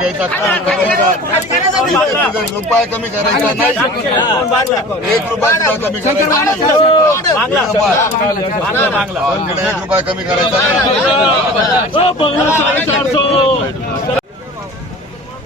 घ्यायचा कमी करायचा इथे रुपये कमी करायचा नाही एक रुपया सुद्धा कमी करायचा नाही. एक रुपया. कमी करायचा.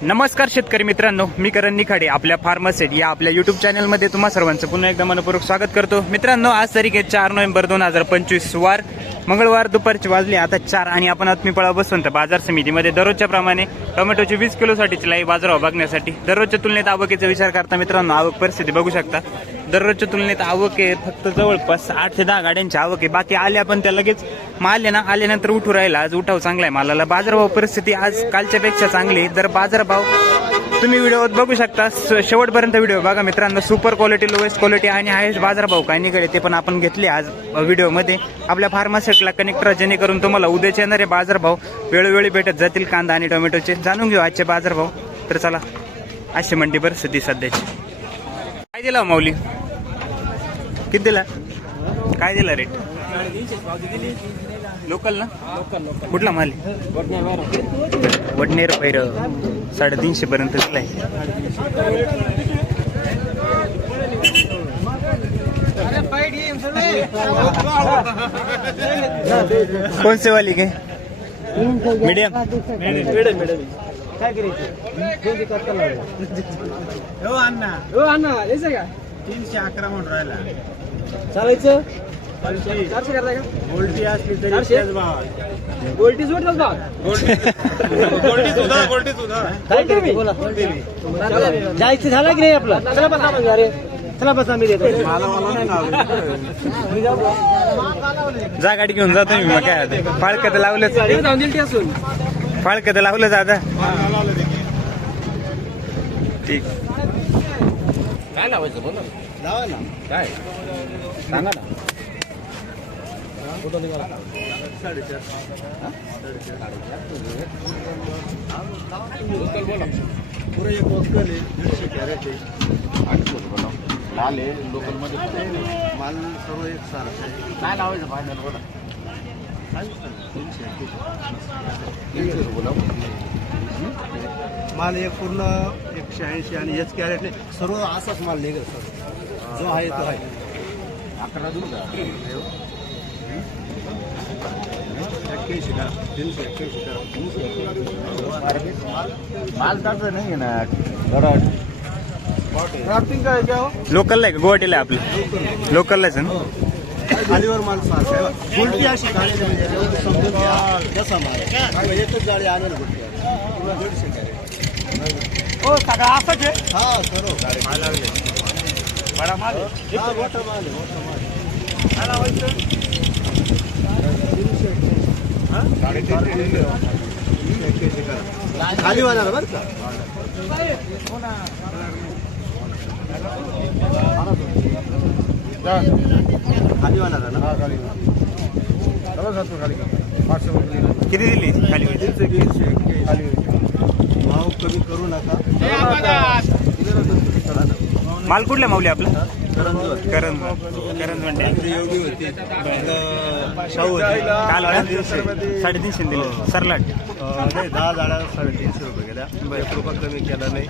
नमस्कार शेतकरी मित्रांनो मी करण निखाडे आपल्या फार्मासेट या आपल्या युट्यूब चॅनलमध्ये तुम्हा सर्वांचं पुन्हा एकदा मनपूर्वक स्वागत करतो मित्रांनो आज तारीख आहे चार नोव्हेंबर दोन हजार पंचवीस वार मंगळवार दुपारचे वाजले आता चार आणि आपण आत्मीपळा बसवंत बाजार समितीमध्ये. दररोजच्या प्रमाणे टोमॅटोची वीस किलोसाठीची लाई बाजारावर बघण्यासाठी. दररोजच्या तुलनेत आवकेचा विचार करता मित्रांनो आवक परिस्थिती बघू शकता. दररोजच्या तुलनेत आवक आहे फक्त जवळपास आठ ते दहा गाड्यांची आवक आहे. बाकी आल्या पण त्या लगेच मग ना आल्यानंतर उठू राहिला आज उठाव चांगला आहे मालाला. बाजारभाव परिस्थिती आज कालच्या पेक्षा चांगली आहे. तर बाजारभाव तुम्ही व्हिडिओत बघू शकता शेवटपर्यंत व्हिडिओ बघा मित्रांनो. सुपर क्वालिटी लोएस्ट क्वालिटी आणि हायेस्ट बाजारभाव काय निघाले ते पण आपण घेतले आज व्हिडिओमध्ये. आपल्या फार्मासी फार्मासेटला कनेक्टर जेणेकरून तुम्हाला उद्याचे येणारे बाजारभाव वेळोवेळी भेटत जातील कांदा आणि टोमॅटोचे. जाणून घेऊ आजचे बाजारभाव. तर चला अशी मंडी परिस्थिती सध्याची. काय दिला हो माऊली? किती दिला? काय दिला रेट लोकल ना? कुठला माल वडनेर पैर. साडेतीनशे पर्यंत दिलाय. कोण से वाली काय मीडियम हो अण्णा यायचं का? तीनशे अकरा म्हणून राहिला। चालायचं? चारशे. करताय का? गोल्टी असली तरी चारशे? गोल्टी गोल्टी. सुद्धा गोल्टी सुद्धा काय बोला. जायचं झालं की नाही आपलं? चला बसा अरे चला बसा मी देतो. जा गाडी घेऊन जातो मी मग काय आता. फाळकं तर लावलंच. फाळकं तर लावलंच आता. ठीक. काय लावायचं बोला लावा ना काय? सांगा ना. पुरं एक वक्कल आहे दीडशे कॅरेट आहे. लाल आहे लोकलमध्ये माल सर्व एक सार काय लावायचं फायनल बोला माल एक पूर्ण एकशे ऐंशी आणि हेच कॅरेट नाही सर्व असाच माल निघेल सर. जो आहे तो आहे. अकरा देऊ का? एक्क्याऐंशी करा. तीनशे एक्क्याऐंशी करा. माल टाकलं नाही ना. क्राफ्टिंग काय घ्या लोकलला आहे का गुवाहाटीला आहे आपलं लोकललाच आहे ना खालीवर माल सारखा आहे गुलटी अशी गाडी नाही म्हणजे एवढं समजून घ्या कसा माल आहे. एकच गाडी आणून गुलटी दीडशे कॅरेट हो। सगळं असंच आहे हा। सर्व गाडी माल लागले बडा माल हा। मोठा माल आहे मोठा माल आहे. तीनशे एक्क्याऐंशी. तीनशे एक्क्याऐंशी करा. खाली बरं का खाली ना किती दिली? खाली तीनशे तीनशे एक्क्याऐंशी भाव कमी करू नका. माल कुठला माऊली आपला? करंजवर. करण करण म्हणते एवढी होती. शाहू होती. काल? साडेतीनशे दिले. सरलाट. नाही दहा झाडा साडेतीनशे रुपये गेल्या. एक रुपया कमी केला नाही.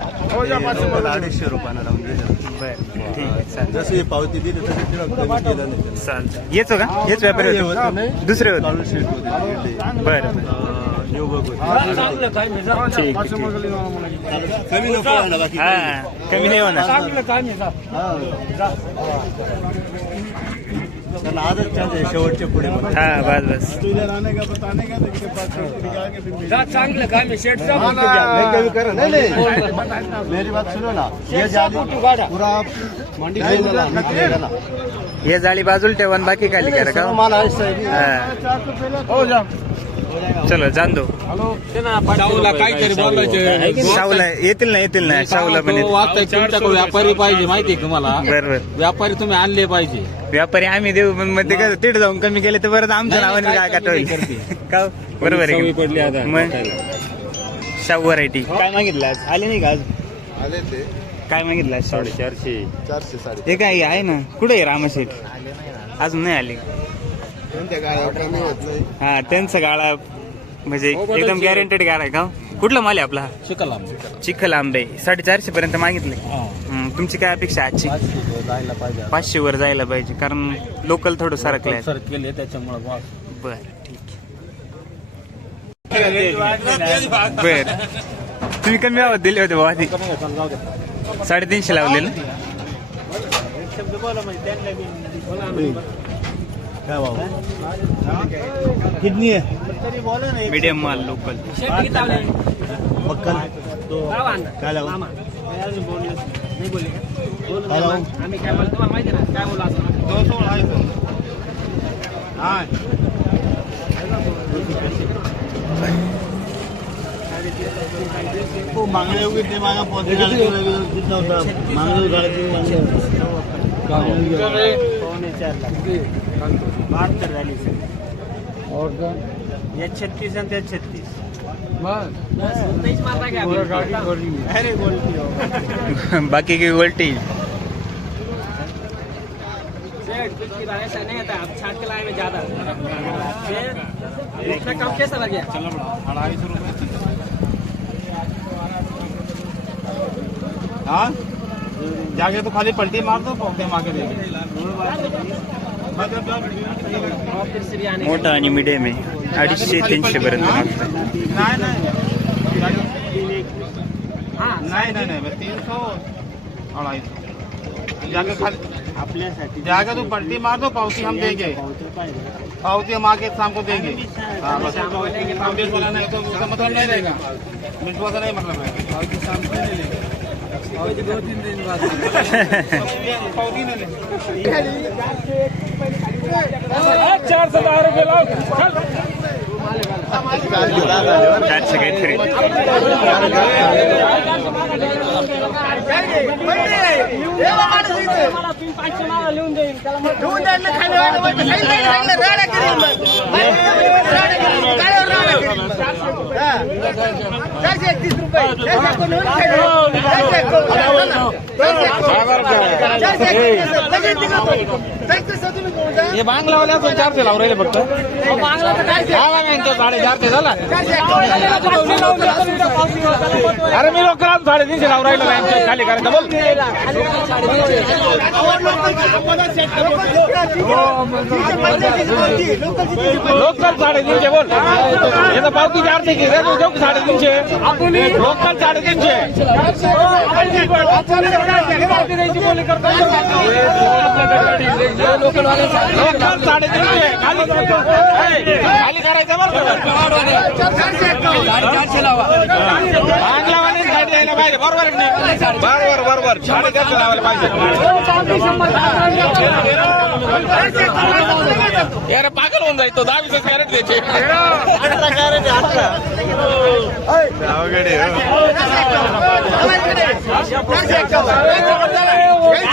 लोकांना अडीचशे रुपयानं लावून दिलं. बरं. ठीक आहे चालेल. जशी पावती दिली तशी तिला कमी केलं नाही. त्यांनी. चालतं येतो का? हेच व्यापारी हे होते. होतं नाही. दुसरे होते. काळू शेट होते. तिकडे. बरं. बरं अं, न्यू बघ होते. ठीक आहे, ठीक आहे. कमी नको आणा बाकी हा कमी नाही होणार. हा. त्यांना आजच चान्स आहे शेवटचे पुढे पण. हा बस बस नहीं, कमी करो. नहीं, नहीं. मेरी बात सुनो ना ये जाली पूरा मंडी नहीं मिला, नहीं मिला. हे जाळी बाजूला ठेवा आणि बाकी खाली करा का सर्व माल आहे साहेब. हा. चलो जाण दो शाहूला काहीतरी बोलायचे शाहूला येतील ना येतील ना शाहूला पण येतील. वाचताय तुमच्याकडे व्यापारी पाहिजे माहितीये का तुम्हाला? बरं बरं व्यापारी तुम्ही आणले पाहिजे. व्यापारी आम्ही देऊ पण मग ते कसं तिथे जाऊन कमी केले तर परत आमच्या नाही, नावाने काय काय कमी? का हो? बरोबर आहे का? पडली आता मग. शाहू व्हरायटी काय मागितलं आज? आले नाही का आज? आले ते. काय मागितलं आज शाहू? चारशे चारशे साडे हे काय आहे ना? कुठे आहे रामशेठ अजून नाही आले. हा त्यांचं गाळा म्हणजे एकदम गॅरंटेड गाळा आहे का? हो? कुठला माल आहे आपला? हा? शिकला चिखल आंबे. साडेचारशे पर्यंत मागितले. तुमची काय अपेक्षा आहे आजची? जायला पाहिजे पाचशे वर जायला पाहिजे कारण लोकल थोडं सरकलंय. सर केले त्याच्यामुळे बर ठीक बर. तुम्ही कमी आवाज दिले होते बाबा आधी. साडेतीनशे लावले ना. कितनी है? मीडियम माल लोकल मक्कल। काय लावू काय लावू आम्ही काय बोलतो तुम्हाला माहिती ना? काय बोला असं? मागणी होगी ते मागा पोहोचले कितना होता मागणी साडेतीन मागणी पावणे चार लाख। बहात्तर झाली या छत्तीस आणि त्या छत्तीस। अरे बोलती हो। बाकी की उलटी। सेठ कुछ की बात ऐसा नहीं था आप छाट के लाए में ज्यादा। फिर इसमें कम कैसा लग गया? हाँ? जाके तो खाली पलटी मार दो पौधे मार के दे और फिर से भी आने मोठा आणि मीडियम आहे. अडीचशे तीनशे पर्यंत मागताय नाही नाही. हाँ नाही नाही नाही. तीन सौ अढ़ाई सौ जाके खाली. आपल्यासाठी जाके तू पलटी मार दो पावती हम देंगे. पावते हम आके शाम को देंगे. हाँ बस. पावती वाला नहीं तो उसका मतलब नहीं रहेगा का नहीं मतलब है. पावती शाम को चार लेंगे पावती दो तीन लिहून देईल चारशे एकतीस रुपये देईन हे बांगलावाल्या पण चारशे लावून राहिले फक्त साडेचारशे झाला अरे मी लोक साडेतीनशे लावून राहिलो बँकेत खाली करायचं बोल लोकल साडेतीनशे बोल. याचा पावती चारशे घे रे तू जाऊ साडेतीनशे. लोकल साडेतीनशे. लोकल साडेतीनशे खाली खाली करायचं बरं बांगलावाले गाडी द्यायला पाहिजे बरोबर बरोबर बरोबर साडेचारशे लावायला पाहिजे यार पागल होऊन जाईल तो दहावीच कॅरेट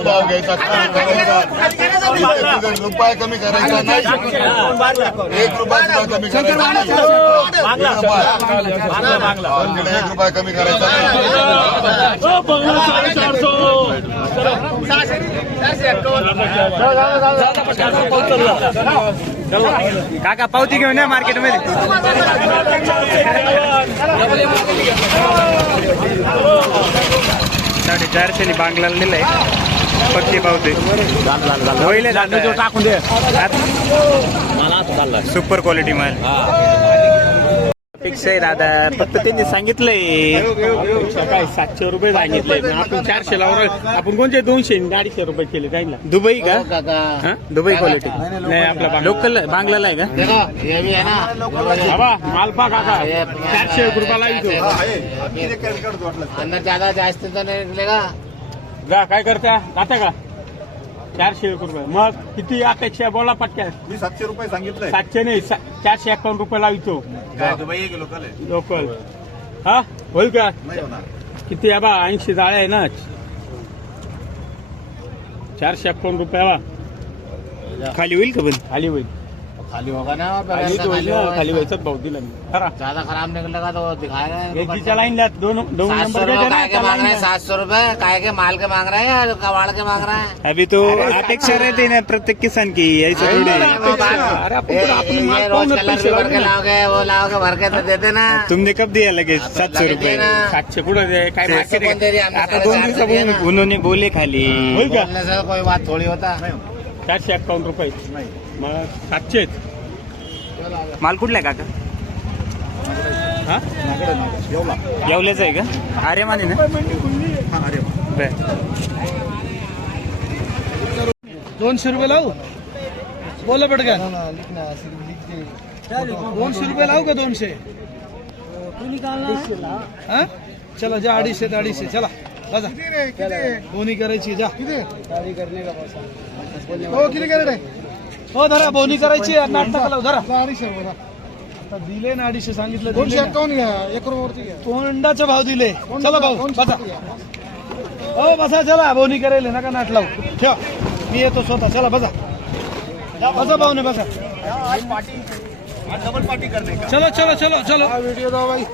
भाव घ्यायचा रुपये कमी करायचा नाही एक रुपया कमी करायचा नाही. एक रुपया कमी करायचा काका पावती घेऊन या मार्केटमध्ये. साडेचारशे बांगलाला दिलंय पक्की पावते. होईल टाकून दे. सुपर क्वालिटी माल आहे दादा. फक्त त्यांनी सांगितलंय. काय सातशे रुपये सांगितले. आपण चारशे लावून आपण कोणते दोनशे आणि अडीचशे रुपये केले. जाईल दुबई का? हा? दुबई क्वालिटी नाही आपला लोकल बांगलाला आहे का? बाबा मालपा काका. चारशे एक रुपयाला येतो. ज्यादा जास्त तर नाही निकलेगा जा काय करता? जाता का? चारशे एक रुपये. मग किती अपेक्षा बोला पटक्या. मी सातशे रुपये सांगितलंय. सातशे नाही सा- चारशे एकावन्न रुपये लावितो. दुबई एक लोकल आहे? लोकल. हा? होईल का? नाही होणार. किती आहे बा? ऐंशी जाळे आहे ना. चारशे एकावन्न रुपयाला खाली होईल का पण? खाली होईल. खाली होगा ना खाली तो होईल ना खाली व्हायचाच भाव दिला खरा। ज्यादा खराब निकलेगा तो दिखाएगा एकीच्या लाईनला दोन सौ नंबर रुपए का के मांग रहे हैं? सात सौ रुपए काय के माल के मांग रहे हैं या कबाड़ के मांग रहे हैं? अभी तो अपेक्षा रहती है ना प्रत्येक किसान की ऐसा है। ये- ये. लाओगे वो लाओगे भर के तो देते ना तुमने कब दिया लगे सात सौ रुपये ना। सातशे कुठं दे सातशे दे आता दोन दिवसापूर्वी। उन्होंने बोले खाली। कोई बात थोड़ी होता। चारशे एकावन्न रुपये मग सातशे आहेत. माल कुठला आहे काका? हा? येवल्याचा आहे का? अरे माने ना? बर. दोनशे रुपये लावू? बोला पटकन. दोनशे रुपये लावू का दोनशे? हा? चला जा अडीचशे तर अडीचशे. चला जा बोनी करायची जा. हो किती हो धरा बोनी करायची आहे, नाटक धरा आता दिले ना अडीचशे सांगितलं दोनशे एकावन्न घ्या कोंडाचे भाव दिले. चला भाऊ बसा. हो बसा चला बोनी करायला नका नाट लावू. ठेवा. मी येतो स्वतः. चला बसा. बसा भाऊने बसा. चलो चलो चलो चलो. व्हिडिओ दाव भाई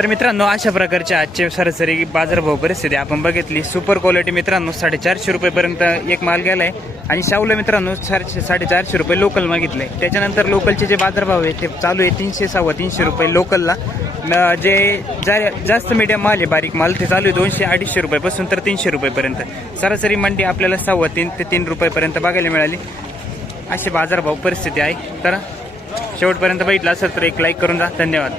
तर मित्रांनो अशा प्रकारचे आजचे सरासरी बाजारभाव परिस्थिती आपण बघितली. सुपर क्वालिटी मित्रांनो साडेचारशे रुपयेपर्यंत एक माल गेलाय. आणि शाहूला मित्रांनो चारशे साडेचारशे रुपये लोकल मागितले. त्याच्यानंतर लोकलचे जे बाजारभाव आहे ते चालू आहे. तीनशे सव्वा तीनशे रुपये लोकलला जे जा- जास्त मीडियम माल आहे बारीक माल ते चालू आहे. दोनशे अडीचशे रुपयापासून तर तीनशे रुपयेपर्यंत. सरासरी मंडी आपल्याला सव्वा तीन ते तीन रुपयेपर्यंत बघायला मिळाली. अशी बाजारभाव परिस्थिती आहे. तर शेवटपर्यंत बघितलं असेल तर एक लाईक करून जा. धन्यवाद.